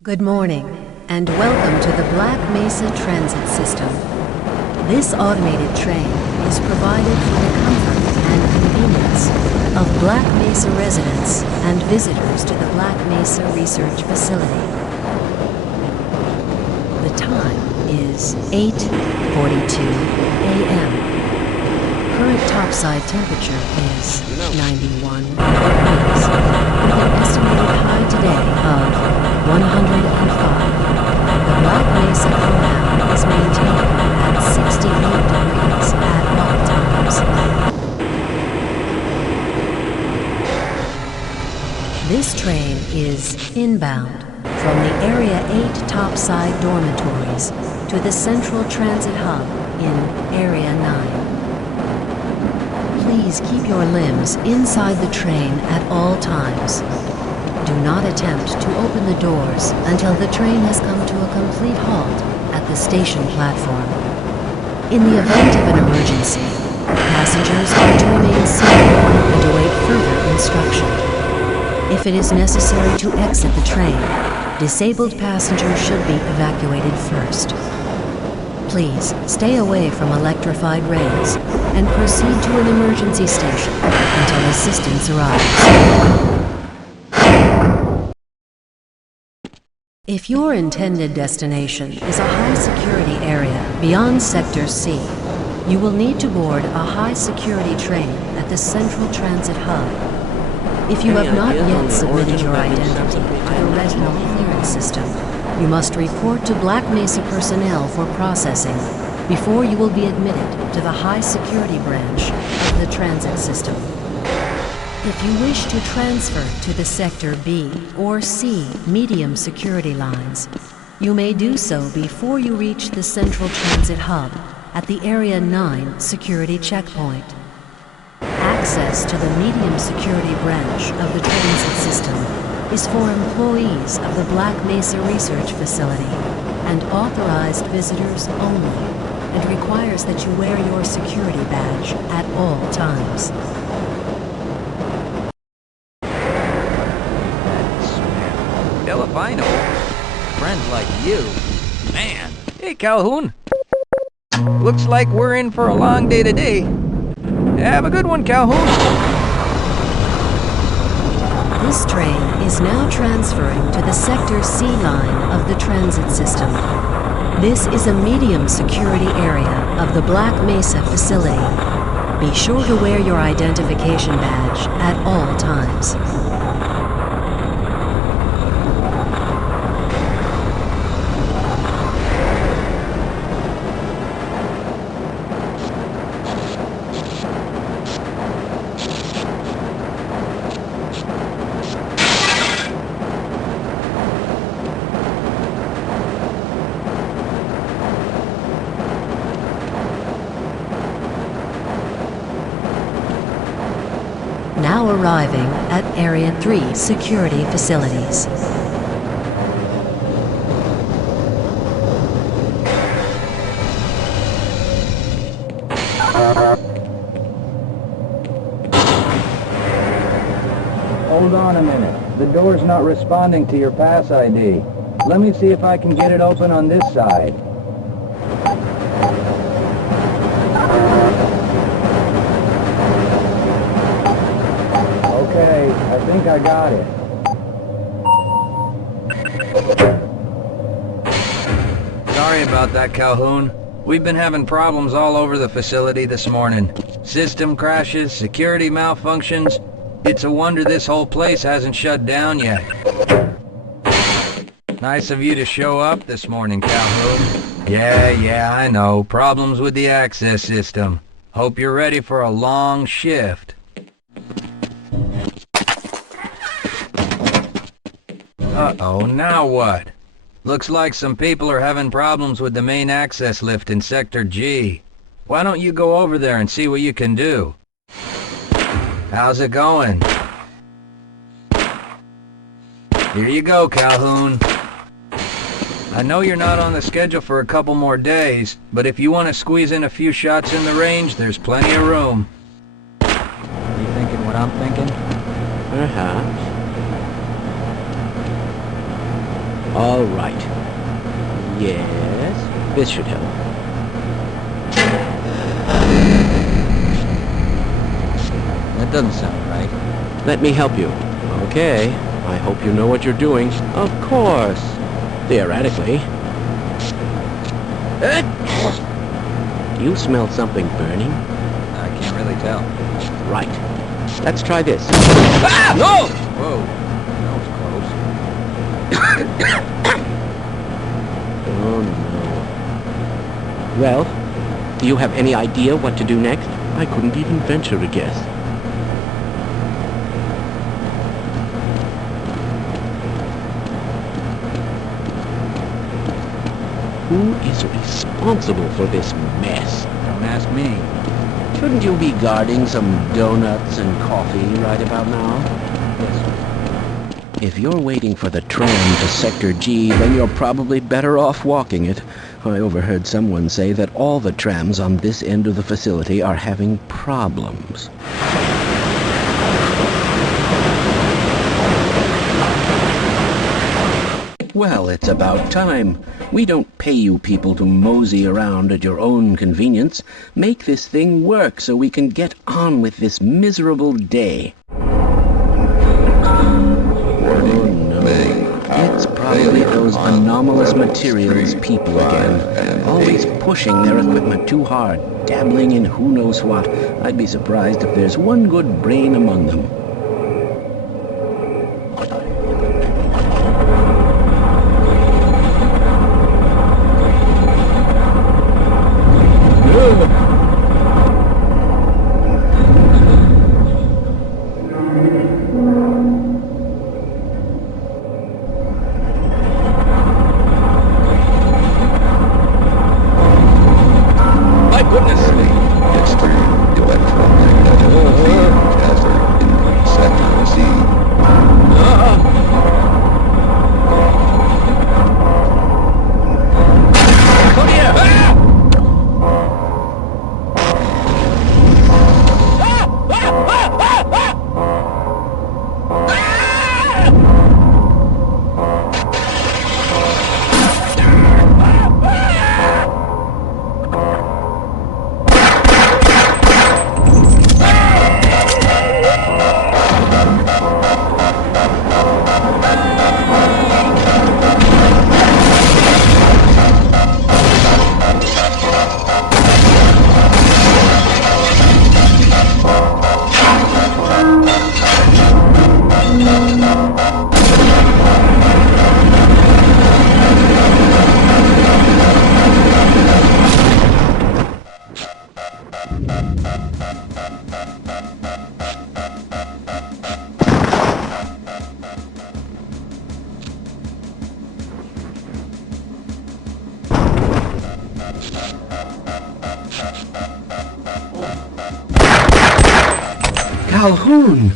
Good morning, and welcome to the Black Mesa Transit System. This automated train is provided for the comfort and convenience of Black Mesa residents and visitors to the Black Mesa Research Facility. The time is 8:42 a.m. Current topside temperature is 91 degrees, with an estimated high today of 105. The Black Mesa compound is maintained at 68 degrees at all times. This train is inbound from the Area 8 topside dormitories to the Central Transit Hub in Area 9. Please keep your limbs inside the train at all times. Do not attempt to open the doors until the train has come to a complete halt at the station platform. In the event of an emergency, passengers are to remain seated and await further instruction. If it is necessary to exit the train, disabled passengers should be evacuated first. Please stay away from electrified rails and proceed to an emergency station until assistance arrives. If your intended destination is a high-security area beyond Sector C, you will need to board a high-security train at the Central Transit Hub. If you have not yet submitted your identity to the retinal clearance system, you must report to Black Mesa personnel for processing before you will be admitted to the high-security branch of the transit system. If you wish to transfer to the Sector B or C medium security lines, you may do so before you reach the Central Transit Hub at the Area 9 security checkpoint. Access to the medium security branch of the transit system is for employees of the Black Mesa Research Facility and authorized visitors only, and requires that you wear your security badge at all times. Hell if I know. Friends like you. Man. Hey, Calhoun. Looks like we're in for a long day today. Have a good one, Calhoun. This train is now transferring to the Sector C line of the transit system. This is a medium security area of the Black Mesa facility. Be sure to wear your identification badge at all times. Now arriving at Area 3 security facilities. Hold on a minute. The door's not responding to your pass ID. Let me see if I can get it open on this side. Okay, I think I got it. Sorry about that, Calhoun. We've been having problems all over the facility this morning. System crashes, security malfunctions. It's a wonder this whole place hasn't shut down yet. Nice of you to show up this morning, Calhoun. Yeah, I know. Problems with the access system. Hope you're ready for a long shift. Uh-oh, now what? Looks like some people are having problems with the main access lift in Sector G. Why don't you go over there and see what you can do? How's it going? Here you go, Calhoun. I know you're not on the schedule for a couple more days, but if you want to squeeze in a few shots in the range, there's plenty of room. You thinking what I'm thinking? Perhaps. All right. Yes, this should help. That doesn't sound right. Let me help you. Okay. I hope you know what you're doing. Of course. Theoretically. Do you smell something burning? I can't really tell. Right. Let's try this. Ah! No! Whoa. That was close. Oh, no. Well, do you have any idea what to do next? I couldn't even venture a guess. Who is responsible for this mess? Don't ask me. Shouldn't you be guarding some donuts and coffee right about now? Yes. If you're waiting for the tram to Sector G, then you're probably better off walking it. I overheard someone say that all the trams on this end of the facility are having problems. Well, it's about time. We don't pay you people to mosey around at your own convenience. Make this thing work so we can get on with this miserable day. It's probably those anomalous materials people again. Always pushing their equipment too hard, dabbling in who knows what. I'd be surprised if there's one good brain among them. Calhoun!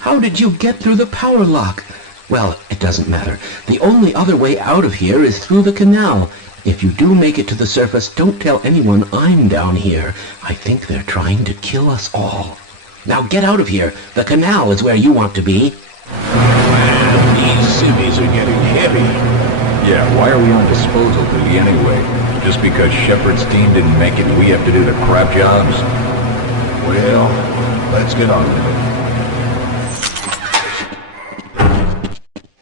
How did you get through the power lock? Well, it doesn't matter. The only other way out of here is through the canal. If you do make it to the surface, don't tell anyone I'm down here. I think they're trying to kill us all. Now get out of here. The canal is where you want to be. These civvies are getting heavy. Yeah, why are we on disposal duty anyway? Just because Shepard's team didn't make it, we have to do the crap jobs? Well, let's get on with it.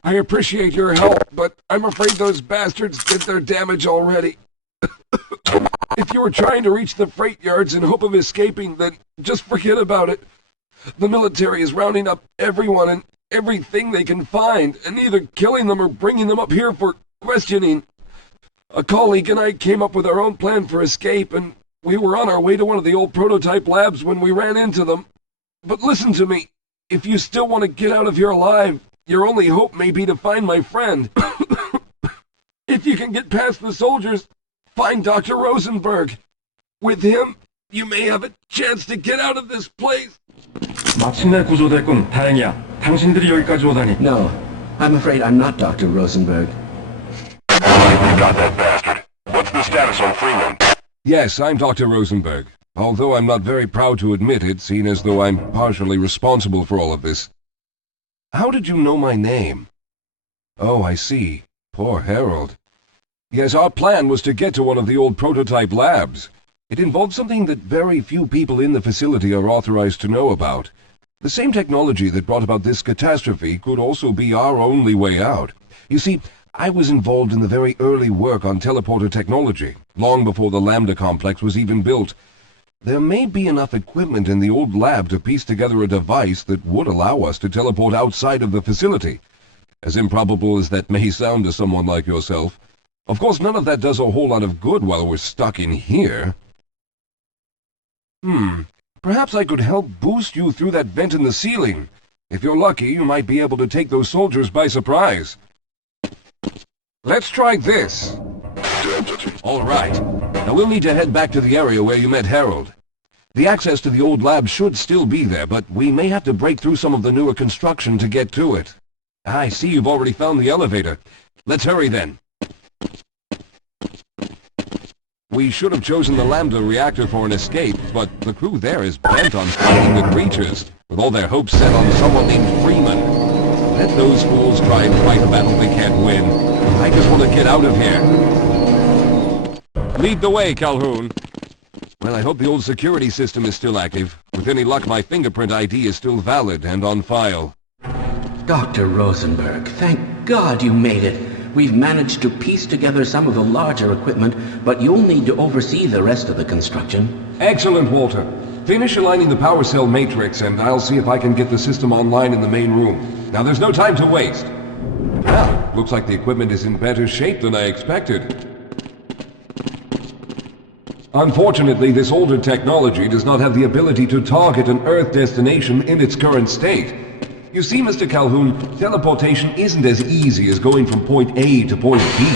I appreciate your help, but I'm afraid those bastards did their damage already. If you were trying to reach the freight yards in hope of escaping, then just forget about it. The military is rounding up everyone and everything they can find, and either killing them or bringing them up here for questioning. A colleague and I came up with our own plan for escape, and we were on our way to one of the old prototype labs when we ran into them. But listen to me. If you still want to get out of here alive, your only hope may be to find my friend. If you can get past the soldiers, find Dr. Rosenberg. With him, you may have a chance to get out of this place. 마침내 구조됐군. 다행이야. 당신들이 여기까지 오다니. No, I'm afraid I'm not Dr. Rosenberg. We got that bastard. What's the status on Freeman? Yes, I'm Dr. Rosenberg. Although I'm not very proud to admit it, seeing as though I'm partially responsible for all of this. How did you know my name? Oh, I see. Poor Harold. Yes, our plan was to get to one of the old prototype labs. It involved something that very few people in the facility are authorized to know about. The same technology that brought about this catastrophe could also be our only way out. You see, I was involved in the very early work on teleporter technology, long before the Lambda complex was even built. There may be enough equipment in the old lab to piece together a device that would allow us to teleport outside of the facility. As improbable as that may sound to someone like yourself. Of course, none of that does a whole lot of good while we're stuck in here. Perhaps I could help boost you through that vent in the ceiling. If you're lucky, you might be able to take those soldiers by surprise. Let's try this. All right. Now we'll need to head back to the area where you met Harold. The access to the old lab should still be there, but we may have to break through some of the newer construction to get to it. I see you've already found the elevator. Let's hurry then. We should have chosen the Lambda reactor for an escape, but the crew there is bent on fighting the creatures, with all their hopes set on someone named Freeman. Let those fools try and fight a battle they can't win. I just want to get out of here. Lead the way, Calhoun. Well, I hope the old security system is still active. With any luck, my fingerprint ID is still valid and on file. Dr. Rosenberg, thank God you made it. We've managed to piece together some of the larger equipment, but you'll need to oversee the rest of the construction. Excellent, Walter. Finish aligning the power cell matrix, and I'll see if I can get the system online in the main room. Now, there's no time to waste. Well, looks like the equipment is in better shape than I expected. Unfortunately, this older technology does not have the ability to target an Earth destination in its current state. You see, Mr. Calhoun, teleportation isn't as easy as going from point A to point B.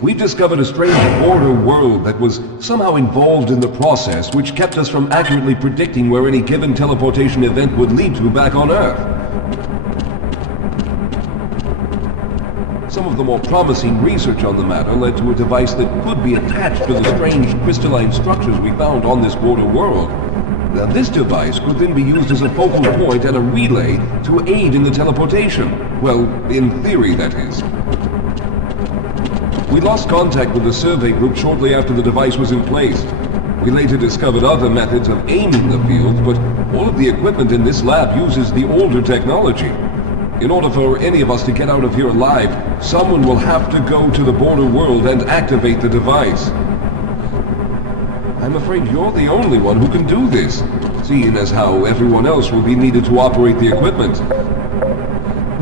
We've discovered a strange border world that was somehow involved in the process, which kept us from accurately predicting where any given teleportation event would lead to back on Earth. Some of the more promising research on the matter led to a device that could be attached to the strange crystalline structures we found on this border world. Now, this device could then be used as a focal point and a relay to aid in the teleportation. Well, in theory, that is. We lost contact with the survey group shortly after the device was in place. We later discovered other methods of aiming the field, but all of the equipment in this lab uses the older technology. In order for any of us to get out of here alive, someone will have to go to the border world and activate the device. I'm afraid you're the only one who can do this, seeing as how everyone else will be needed to operate the equipment.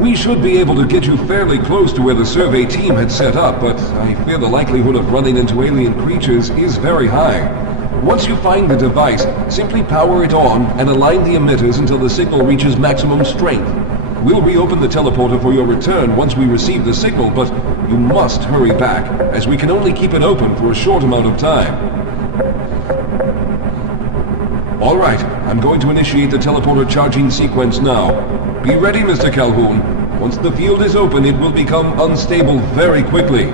We should be able to get you fairly close to where the survey team had set up, but I fear the likelihood of running into alien creatures is very high. Once you find the device, simply power it on and align the emitters until the signal reaches maximum strength. We'll reopen the teleporter for your return once we receive the signal, but you must hurry back, as we can only keep it open for a short amount of time. All right, I'm going to initiate the teleporter charging sequence now. Be ready, Mr. Calhoun. Once the field is open, it will become unstable very quickly.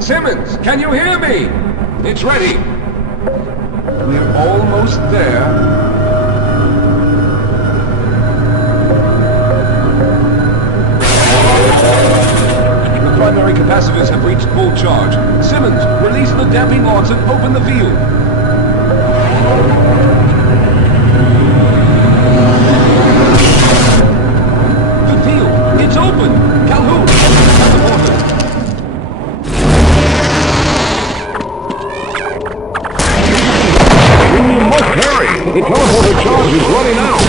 Simmons, can you hear me? It's ready. We're almost there. The primary capacitors have reached full charge. Simmons, release the damping locks and open the field. The field, it's open! Calhoun, open the teleporter! We must hurry! The teleporter charge is running out!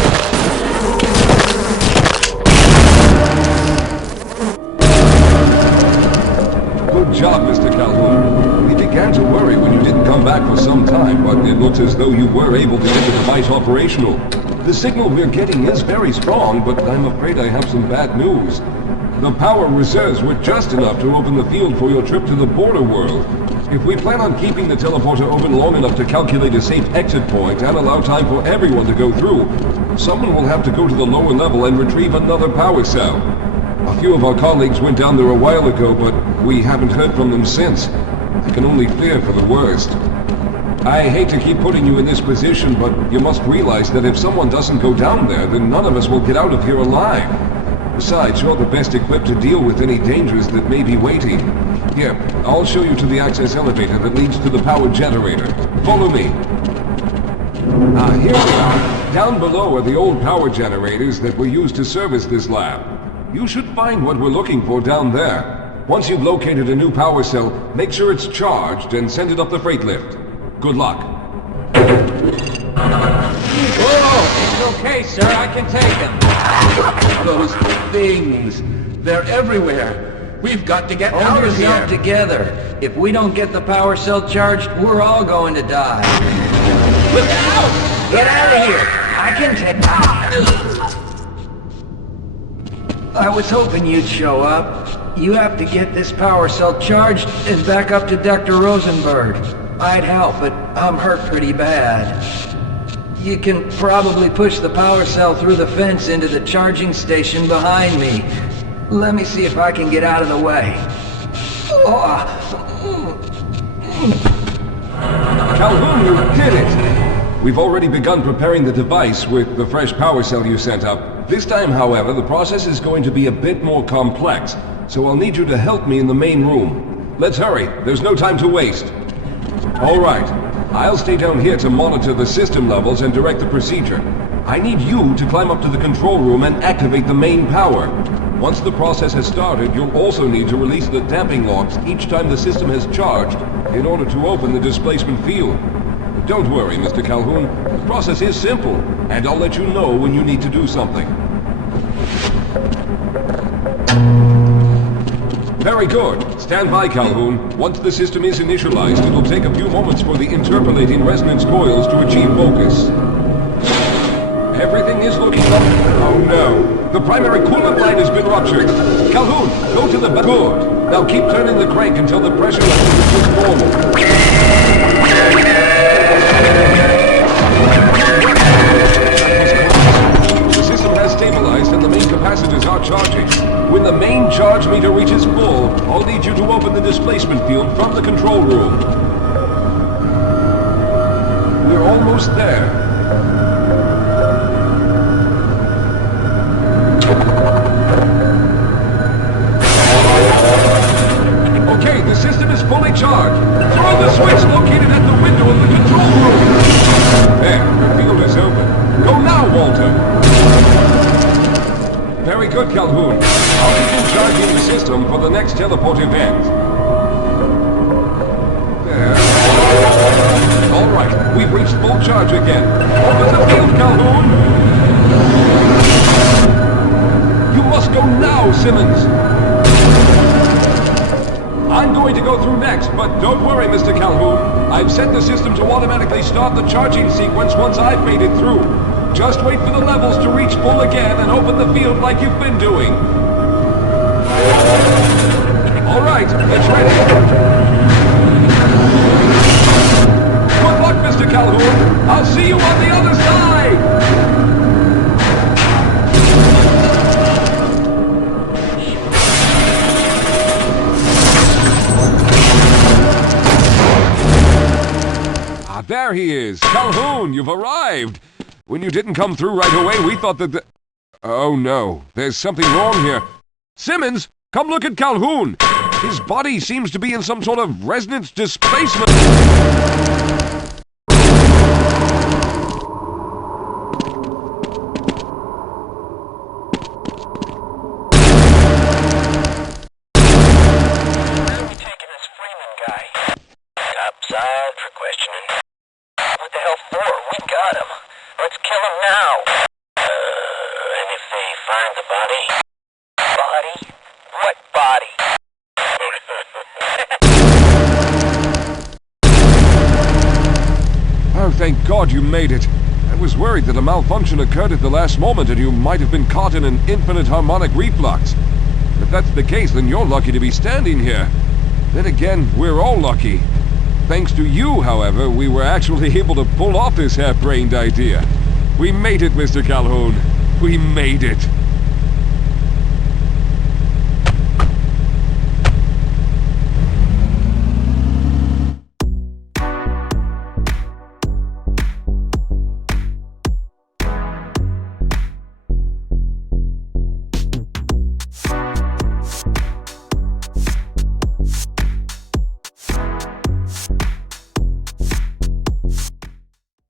Good job, Mr. Calhoun. We began to worry when you didn't come back for some time, but it looks as though you were able to get the device operational. The signal we're getting is very strong, but I'm afraid I have some bad news. The power reserves were just enough to open the field for your trip to the border world. If we plan on keeping the teleporter open long enough to calculate a safe exit point and allow time for everyone to go through, someone will have to go to the lower level and retrieve another power cell. A few of our colleagues went down there a while ago, but we haven't heard from them since. I can only fear for the worst. I hate to keep putting you in this position, but you must realize that if someone doesn't go down there, then none of us will get out of here alive. Besides, you're the best equipped to deal with any dangers that may be waiting. Here, I'll show you to the access elevator that leads to the power generator. Follow me. Here we are. Down below are the old power generators that were used to service this lab. You should find what we're looking for down there. Once you've located a new power cell, make sure it's charged and send it up the freight lift. Good luck. Whoa! It's okay, sir. I can take them. Those things. They're everywhere. We've got to get out Hold of yourself here. together. If we don't get the power cell charged, we're all going to die. Look out! Get out of here! I can take... I was hoping you'd show up. You have to get this power cell charged and back up to Dr. Rosenberg. I'd help, but I'm hurt pretty bad. You can probably push the power cell through the fence into the charging station behind me. Let me see if I can get out of the way. Calhoun, you did it! We've already begun preparing the device with the fresh power cell you sent up. This time, however, the process is going to be a bit more complex, so I'll need you to help me in the main room. Let's hurry, there's no time to waste. All right, I'll stay down here to monitor the system levels and direct the procedure. I need you to climb up to the control room and activate the main power. Once the process has started, you'll also need to release the damping locks each time the system has charged in order to open the displacement field. Don't worry, Mr. Calhoun. The process is simple, and I'll let you know when you need to do something. Very good. Stand by, Calhoun. Once the system is initialized, it'll take a few moments for the interpolating resonance coils to achieve focus. Everything is looking up. Oh no. The primary coolant line has been ruptured. Calhoun, go to the back. Good. Now keep turning the crank until the pressure level reaches normal. The system has stabilized and the main capacitors are charging. When the main charge meter reaches full, I'll need you to open the displacement field from the control room. We're almost there. Okay, the system is fully charged. Throw the switch located at the window of the control room. There, the field is open. Go now, Walter. Very good, Calhoun. I'll begin charging the system for the next teleport event. There. All right, we've reached full charge again. Open the field, Calhoun. You must go now, Simmons. I'm going to go through next, but don't worry, Mr. Calhoun. I've set the system to automatically start the charging sequence once I've made it through. Just wait for the levels to reach full again and open the field like you've been doing. All right, it's ready. Good luck, Mr. Calhoun. I'll see you on the other side. There he is. Calhoun, you've arrived. When you didn't come through right away, we thought that the... Oh no, there's something wrong here. Simmons, come look at Calhoun. His body seems to be in some sort of resonance displacement. Upside for questioning. What the hell for? We got him. Let's kill him now. And if they find the body? Body? What body? Oh, thank God you made it. I was worried that a malfunction occurred at the last moment and you might have been caught in an infinite harmonic reflux. If that's the case, then you're lucky to be standing here. Then again, we're all lucky. Thanks to you, however, we were actually able to pull off this hair-brained idea. We made it, Mr. Calhoun. We made it.